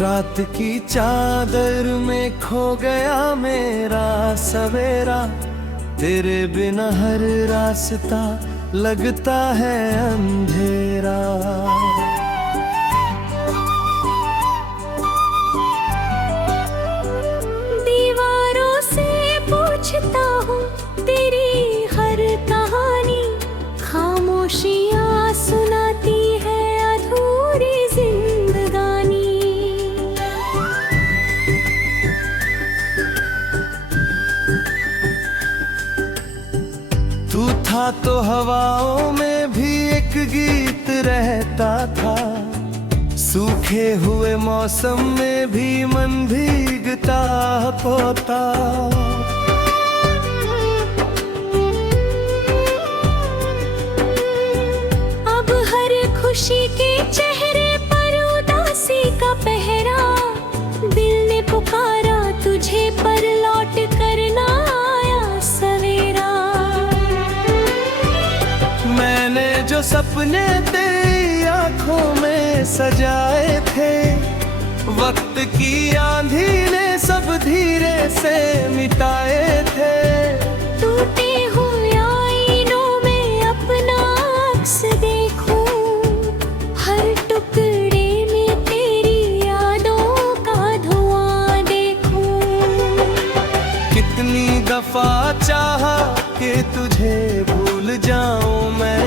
रात की चादर में खो गया मेरा सवेरा, तेरे बिना हर रास्ता लगता है अंधेरा। दीवारों से पूछता हूँ तेरी हर कहानी, खामोशियाँ सुनाती है अधूरी जिंदगानी। तू था तो हवाओं में भी एक गीत रहता था, सूखे हुए मौसम में भी मन भीगता पोता। अब हर खुशी के चेहरे पर उदासी का पहरा, दिल ने पुकारा तुझे पर लौट कर ना आया सवेरा। मैंने जो सपने तेरी आंखों में सजाए थे, वक्त की आंधी ने सब धीरे से मिटाए थे। टूटे हुए आईनों में अपना अक्स देखूं, हर टुकड़े में तेरी यादों का धुआं देखूं। कितनी दफा चाहा कि तुझे भूल जाऊं मैं,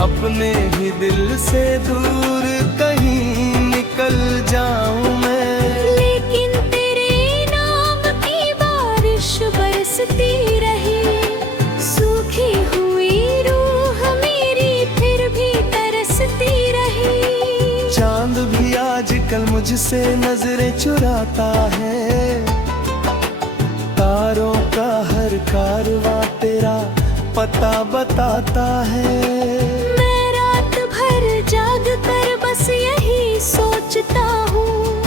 अपने ही दिल से दूर कहीं निकल जाऊं मैं। लेकिन तेरे नाम की बारिश बरसती रही, सूखी हुई रूह मेरी फिर भी तरसती रही। चांद भी आजकल मुझसे नजरें चुराता है, तारों का हर कारवां तेरा पता बताता है। मैं रात भर जाग कर बस यही सोचता हूँ,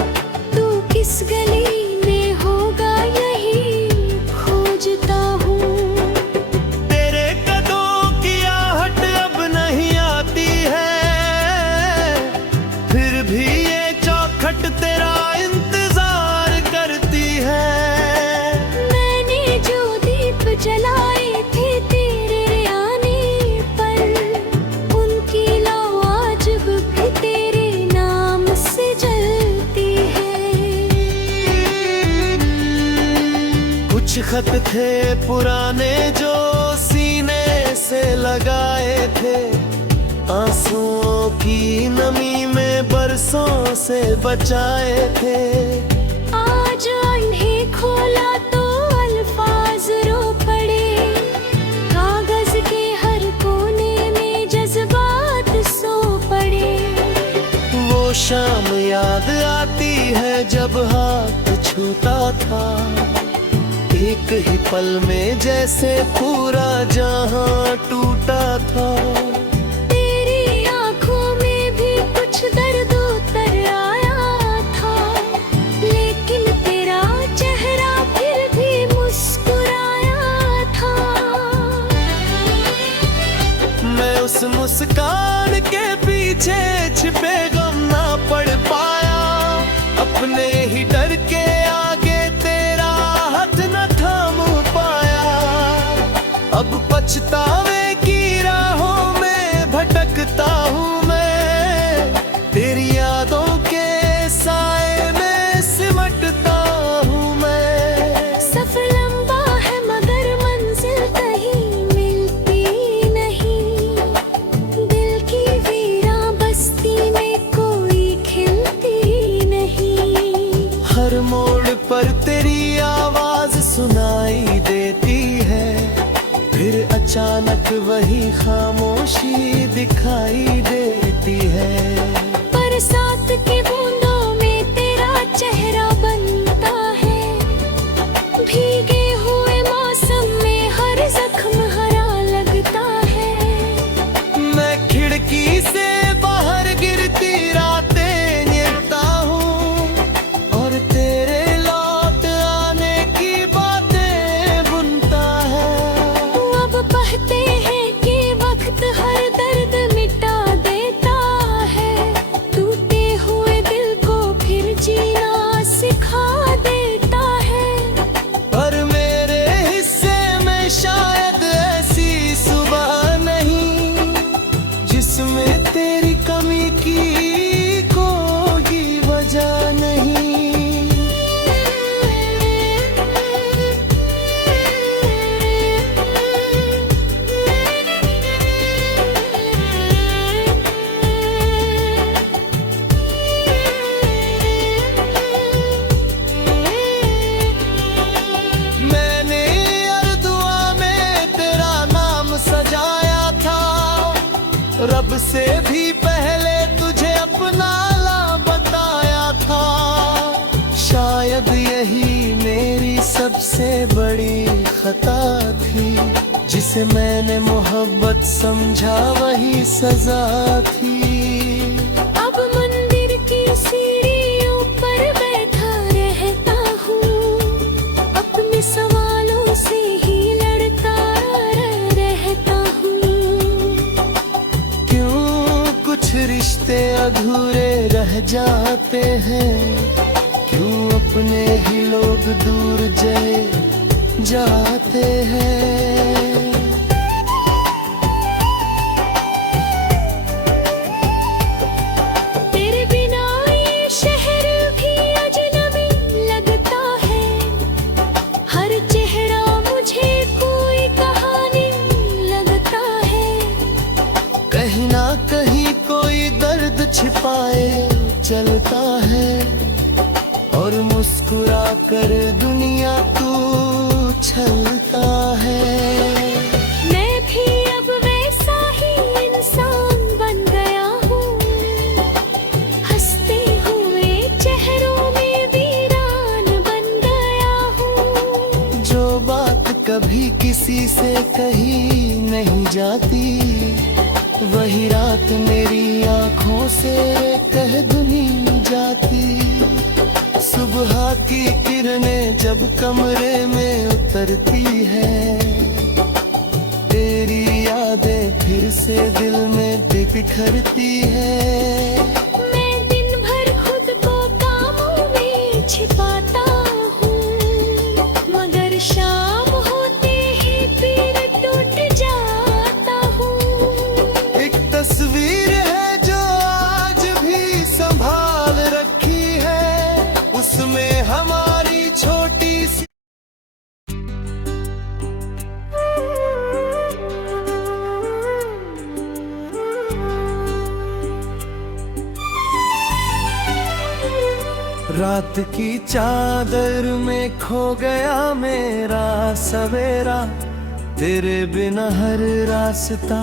तू किस गली में होगा यही खोजता हूँ। तेरे कदमों की आहट अब नहीं आती है, फिर भी ये चौखट तेरा इंतजार करती है। मैंने जो दीप जलाए थे तेरे आने पर, उनकी लौ आज भी तेरे नाम से जलती है। कुछ खत थे पुराने जो सीने से लगाए थे, आंसुओं की नमी में बरसों से बचाए थे। आज इन्हें खोला तो अल्फाज रो पड़े, कागज के हर कोने में जज्बात सो पड़े। वो शाम याद आती है जब हाथ छूता था, एक ही पल में जैसे पूरा जहां टूटा था। तेरी आंखों में भी कुछ दर्द उतर आया था, लेकिन तेरा चेहरा फिर भी मुस्कुराया था। मैं उस मुस्कान के पीछे छिपे गम ना पढ़ पाया, अपने ही डर के आगे तेरा हाथ न थाम पाया। अब पछतावे की राहों में भटकता हूँ मैं, तेरी यादों के साए में सिमटता हूँ मैं। सफर लंबा है मगर मंजिल कहीं मिलती नहीं, दिल की वीरां बस्ती में कोई खिलती नहीं। हर मोड़ पर तेरी आवाज सुनाई देती है, फिर अचानक वही खामोशी दिखाई देती है। बरसात की बूंदों में तेरा चेहरा बनता है, भीगे हुए मौसम में हर जख्म हरा लगता है। मैं खिड़की से बाहर गिरती रातें गिरता हूँ, और तेरे लौट आने की बातें बुनता है। अब कहते हैं कि वक्त रब से भी पहले तुझे अपना ला बताया था। शायद यही मेरी सबसे बड़ी खता थी, जिसे मैंने मोहब्बत समझा वही सजा थी। अब मंदिर की सीढ़ियों पर बैठा रहता हूँ, अपने सवालों से ही लड़ता रहता हूँ। क्यों कुछ रिश्ते अधूरे रह जाते हैं, क्यों अपने ही लोग दूर जाते हैं। तेरे बिना ये शहर भी अजनबी लगता है, हर चेहरा मुझे कोई कहानी लगता है। कहीं ना कहीं कोई दर्द छिपाए चलता है, और मुस्कुरा कर दुनिया तू छलता है। मैं भी अब वैसा ही इंसान बन गया हूँ, हंसते हुए चेहरों में वीरान बन गया हूँ। जो बात कभी किसी से कही नहीं जाती, वही रात मेरी आंखों से कह दुनी जाती। सुबह की किरणें जब कमरे में उतरती है, तेरी यादें फिर से दिल में बिखरती है। मैं दिन भर खुद को कामों में छिपाता हूँ, मगर शाम होते ही फिर टूट जाता हूँ। एक तस्वीर है जो आज भी संभाल रखी है, उसमें हमारी छोटी सी रात की चादर में खो गया मेरा सवेरा। तेरे बिना हर रास्ता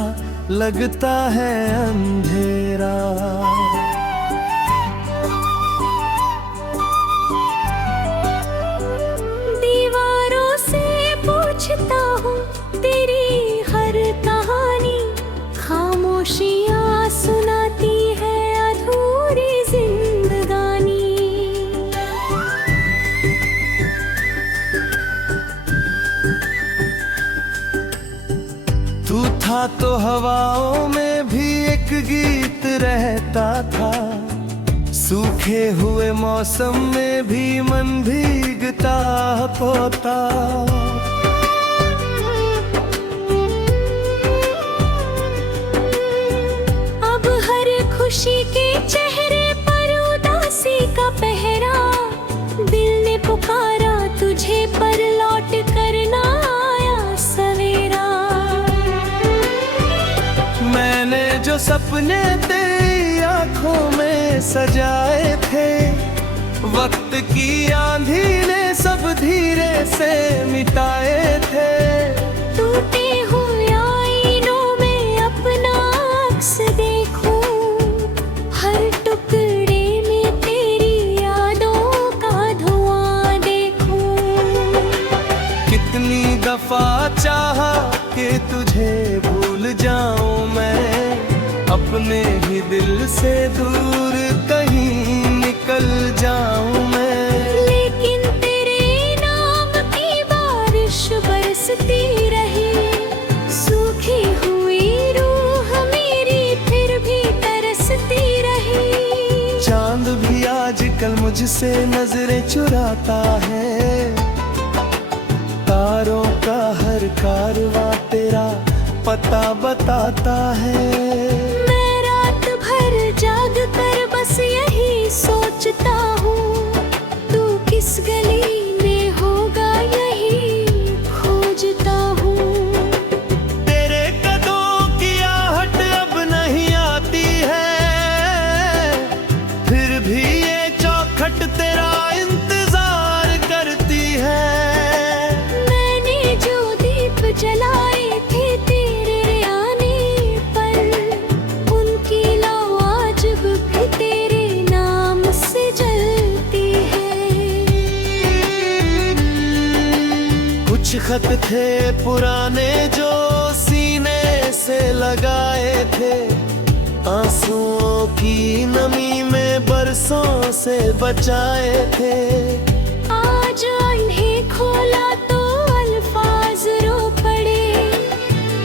लगता है अंधेरा। दीवारों से पूछता हूँ तेरी हर कहानी, खामोशियाँ सुनाती है अधूरी जिंदगानी। तू था तो हवाओं में भी एक गीत रहता था, सूखे हुए मौसम में भी मन भीगता पोता। अब हर खुशी के चेहरे पर उदासी का पहरा, दिल ने पुकारा तुझे पर लौट कर ना आया सवेरा। मैंने जो सपने तेरी आंखों में सजाए थे, वक्त की आंधी ने सब धीरे से मिटाए थे। टूटे हुए आईनों में अपना अक्स देखूं, हर टुकड़े में तेरी यादों का धुआं देखूं। कितनी दफा चाहा कि तुझे भूल जाऊं मैं, अपने ही दिल से दूर कहीं निकल जाऊं मैं। लेकिन तेरे नाम की बारिश बरसती रही, सूखी हुई रूह मेरी फिर भी तरसती रही। चांद भी आजकल मुझसे नजरें चुराता है, तारों का हर कारवां तेरा पता बताता है। मैं रात भर जाग कर बस यही सोचता हूँ, तू किस गली में होगा यही खोजता हूँ। तेरे कदमों की आहट अब नहीं आती है, फिर भी ये चौखट तेरा इंतजार करती है। मैंने जो दीप जलाए थे तेरे आने पर, कुछ खत थे पुराने जो सीने से लगाए थे, आंसुओं की नमी में बरसों से बचाए थे। आज इन्हें खोला तो अल्फाज रो पड़े,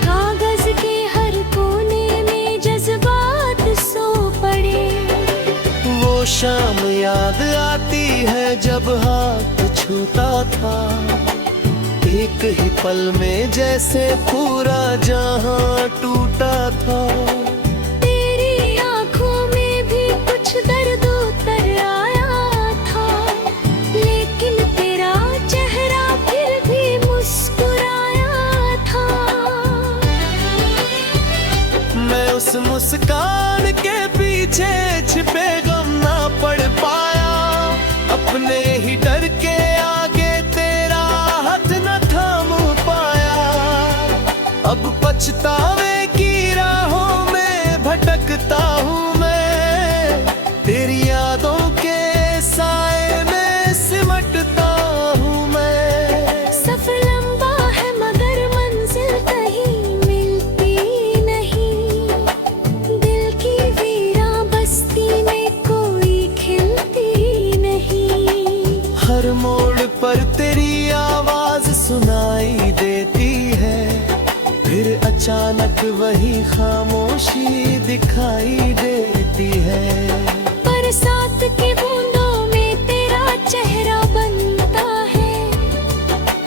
कागज के हर कोने में जज्बात सो पड़े। वो शाम याद आती है जब हाथ छूता था, एक ही पल में जैसे पूरा जहां टूटा था। तेरी आंखों में भी कुछ दर्द उतर आया था, लेकिन तेरा चेहरा फिर भी मुस्कुराया था। मैं उस मुस्कान के पीछे छिपे गम ना पढ़ पाया, अपने ही डर के आगे तेरा हाथ न थाम पाया। अब पछतावे की राहों में भटकता हूँ मैं, तेरी यादों के साए में सिमटता हूँ मैं। सफर लंबा है मगर मंजिल कहीं मिलती नहीं, दिल की वीरान बस्ती में कोई खिलती नहीं। हर मोड़ पर तेरी आवाज सुनाई देती है, फिर अचानक वही खामोशी दिखाई देती है। बरसात की बूंदों में तेरा चेहरा बनता है,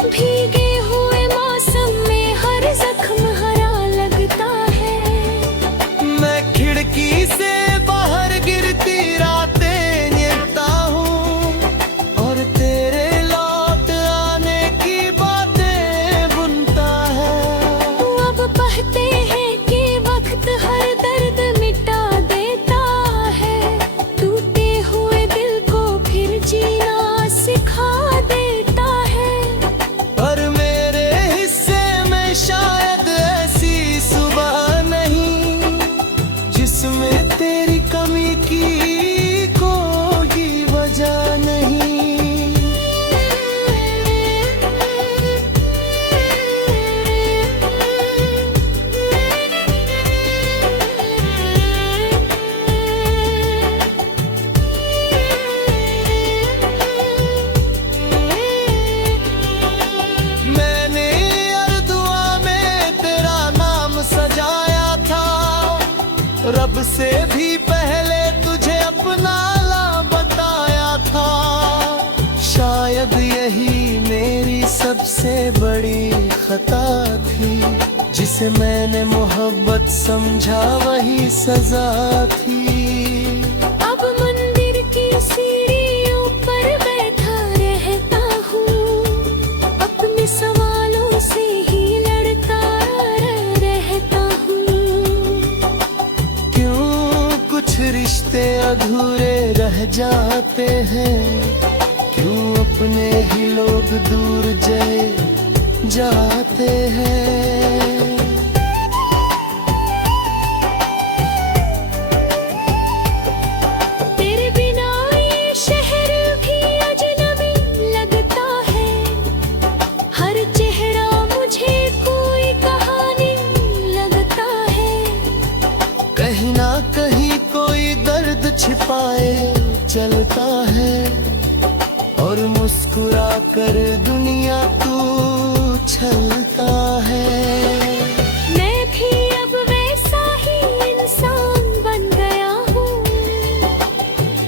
भीगे हुए मौसम में हर जख्म हरा लगता है। मैं खिड़की से बाहर गिरती रातें निकता हूँ, और तेरे लौट आने की बातें बुनता है। अब कहते हैं कि वक्त हर दर्द मिटा देता है, टूटे हुए दिल को फिर जीना सिखा देता है। पर मेरे हिस्से में शायद ऐसी सुबह नहीं, जिसमें तेरी कमी की कोई वजह नहीं। मैंने हर दुआ में तेरा नाम सजाया था, रब से भी पहले तुझे अपना ला बताया था। शायद यही मेरी सबसे बड़ी खता थी, जिसे मैंने मोहब्बत समझा वही सजा थी। अब मंदिर की सीढ़ियों पर बैठा रहता हूँ, अपने सवालों से ही लड़ता रहता हूँ। क्यों कुछ रिश्ते अधूरे रह जाते हैं, क्यों अपने ही लोग दूर जाते हैं। तेरे बिना ये शहर भी अजनबी लगता है, हर चेहरा मुझे कोई कहानी लगता है। कहीं ना कहीं कोई दर्द छिपाए चलता है, और मुस्कुरा कर दुनिया तू छलता है। मैं भी अब वैसा ही इंसान बन गया हूँ,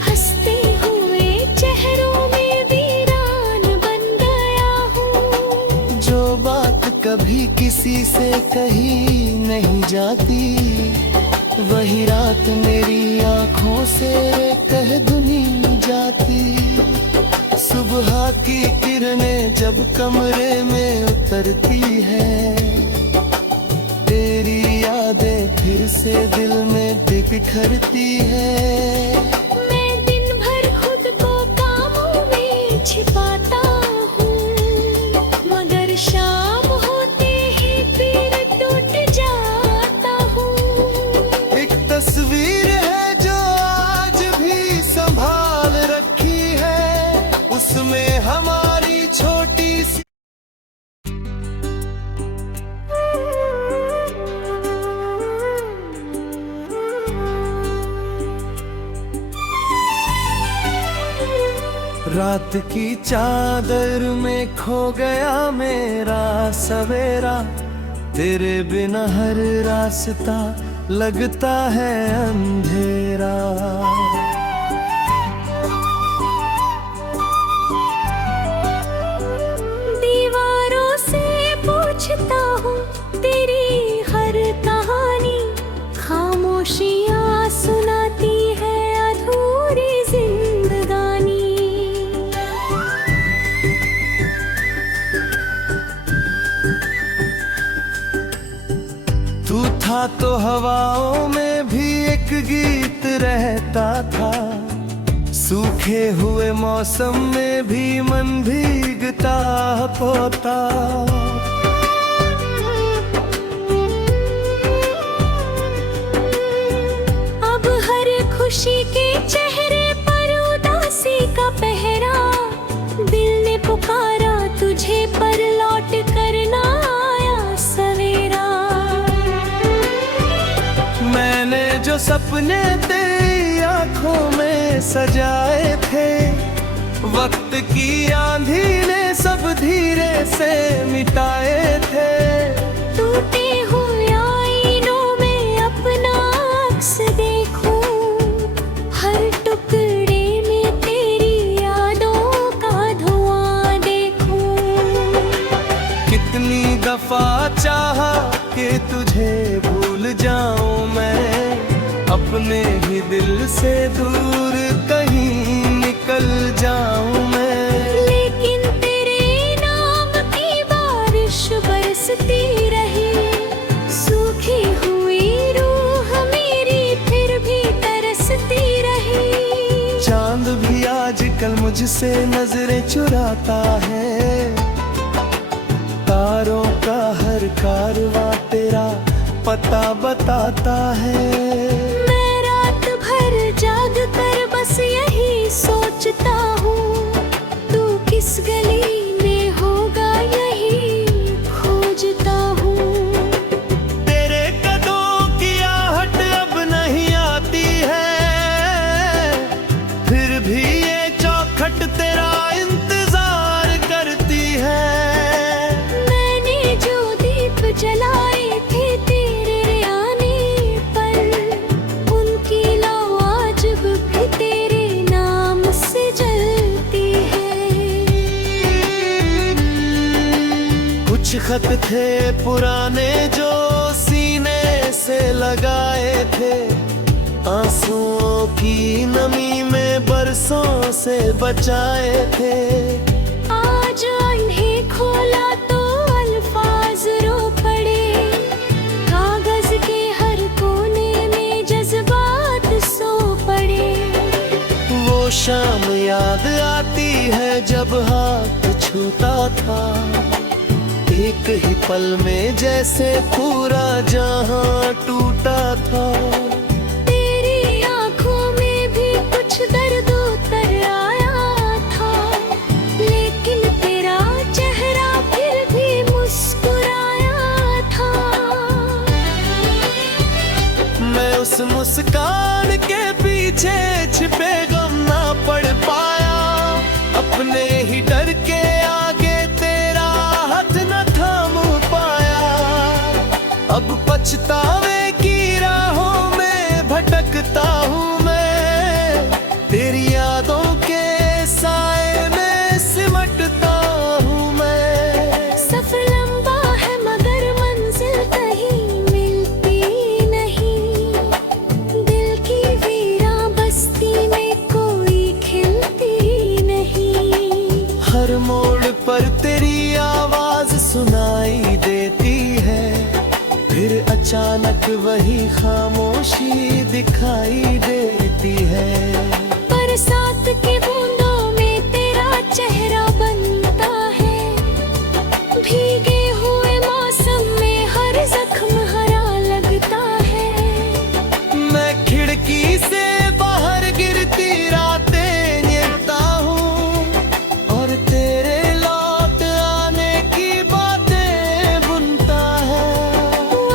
हंसते हुए चेहरों में वीरान बन गया हूँ। जो बात कभी किसी से कही नहीं जाती, वही रात मेरी आंखों से कह दुनी जाती। सुबह की किरणें जब कमरे में उतरती है, तेरी यादें फिर से दिल में बिखरती है। मैं दिन भर खुद को कामों में छिपाता हूँ, मगर शाम होते ही फिर टूट जाता हूँ। एक तस्वीर है जो आज भी संभाल रखी है, उसमें हमारी छोटी सी रात की चादर में खो गया मेरा सवेरा, तेरे बिना हर रास्ता लगता है अंधेरा। दीवारों से पूछता हूँ तेरी हर कहानी, खामोशियाँ सुनाती है अधूरी जिंदगानी। तू था तो हवाओं में भी एक गीत रहता था, सूखे हुए मौसम में भी मन भीगता पोता। अब हर खुशी के चेहरे पर उदासी का पहरा, दिल ने पुकारा तुझे पर लौट कर ना आया सवेरा। मैंने जो सपने तेरी आंखों में सजाए थे, वक्त की आंधी ने सब धीरे से मिटाए थे। टूटे हुए आईनों में अपना अक्स देखूं, हर टुकड़े में तेरी यादों का धुआं देखूं। कितनी दफा चाहा कि तुझे भूल जाऊं मैं, अपने ही दिल से दूर कहीं निकल जाऊं मैं। लेकिन तेरे नाम की बारिश बरसती रही, सूखी हुई रूह मेरी फिर भी तरसती रही। चांद भी आजकल मुझसे नजरें चुराता है, तारों का हर कारवां तेरा पता बताता है। मैं रात भर जाग कर बस यही सोचता हूँ, तू किस गली में होगा यही खोजता हूँ। तेरे कदमों की आहट अब नहीं आती है, फिर भी ये चौखट तेरा इंतजार करती है। मैंने जो दीप जलाए थे तेरे आने पर, उनकी लौ आज भी तेरे नाम से जलती है। कुछ खत थे पुराने जो सीने से लगाए थे, आंसुओं की नमी में बरसों से बचाए थे। आज इन्हें खोला तो अल्फाज रो पड़े, कागज के हर कोने में जज्बात सो पड़े। वो शाम याद आती है जब हाथ छूता था, एक ही पल में जैसे पूरा जहां टूटा था। तेरी आंखों में भी कुछ दर्द उतर आया था, लेकिन तेरा चेहरा फिर भी मुस्कुराया था। मैं उस मुस्कान के पीछे छिपे गम ना पढ़ पाया, अपने ही डर के आगे तेरा हाथ न थाम पाया। अब पछतावे की राहों में भटकता हूँ मैं, तेरी यादों के साए में सिमटता हूँ मैं। सफर लंबा है मगर मंजिल कहीं मिलती नहीं, दिल की वीरां बस्ती में कोई खिलती नहीं। हर मोड़ पर तेरी आवाज सुनाई देती है, फिर अचानक वही खामोशी दिखाई देती है। बरसात की बूंदों में तेरा चेहरा बनता है, भीगे हुए मौसम में हर जख्म हरा लगता है। मैं खिड़की से बाहर गिरती रातें निकलता हूँ, और तेरे लौट आने की बातें बुनता है।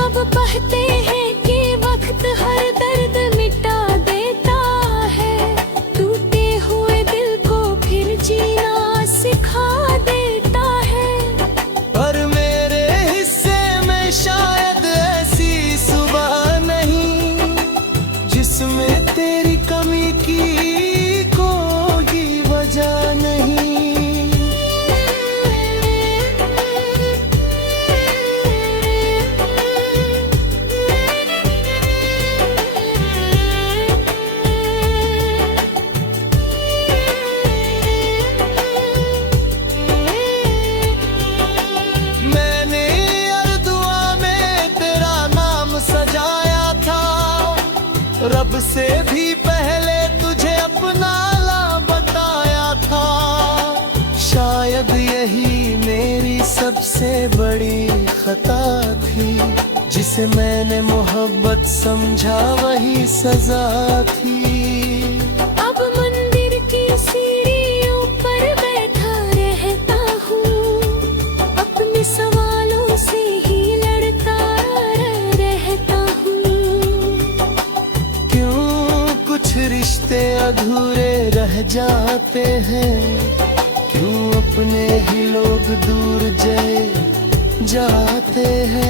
अब कहते हैं कि वक्त हर दर्द मिटा सबसे भी पहले तुझे अपना ला बताया था। शायद यही मेरी सबसे बड़ी खता थी, जिसे मैंने मोहब्बत समझा वही सजा थी। अब मंदिर की सीढ़ियों पर बैठा रहता हूँ, अपने सवालों से ही लड़ता रहता हूँ। क्यों कुछ रिश्ते अधूरे रह जाते हैं, क्यों अपने ही लोग दूर जाते हैं।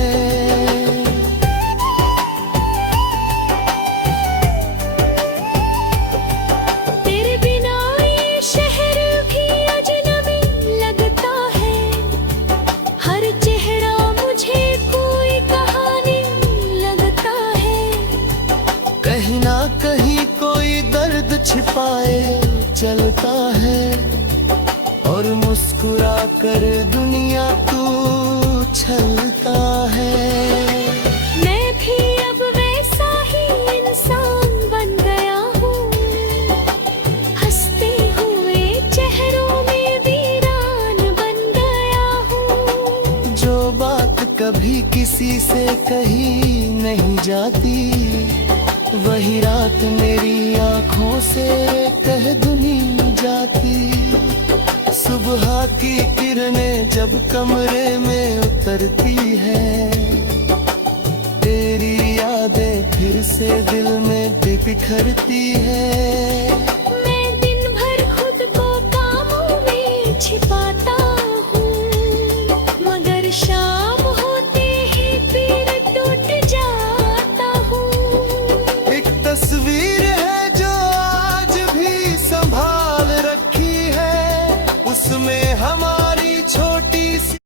तेरे बिना ये शहर भी अजनबी लगता है, हर चेहरा मुझे कोई कहानी लगता है। कहीं ना कहीं कोई दर्द छिपाए चलता है, और मुस्कुरा कर दुनिया तू छलता है। मैं भी अब वैसा ही इंसान बन गया हूँ, हंसते हुए चेहरों में वीरान बन गया हूँ। जो बात कभी किसी से कही नहीं जाती, वही रात मेरी आंखों से कह दुनी जाती। सुबह की किरणें जब कमरे में उतरती है, तेरी यादें फिर से दिल में बिखरती है।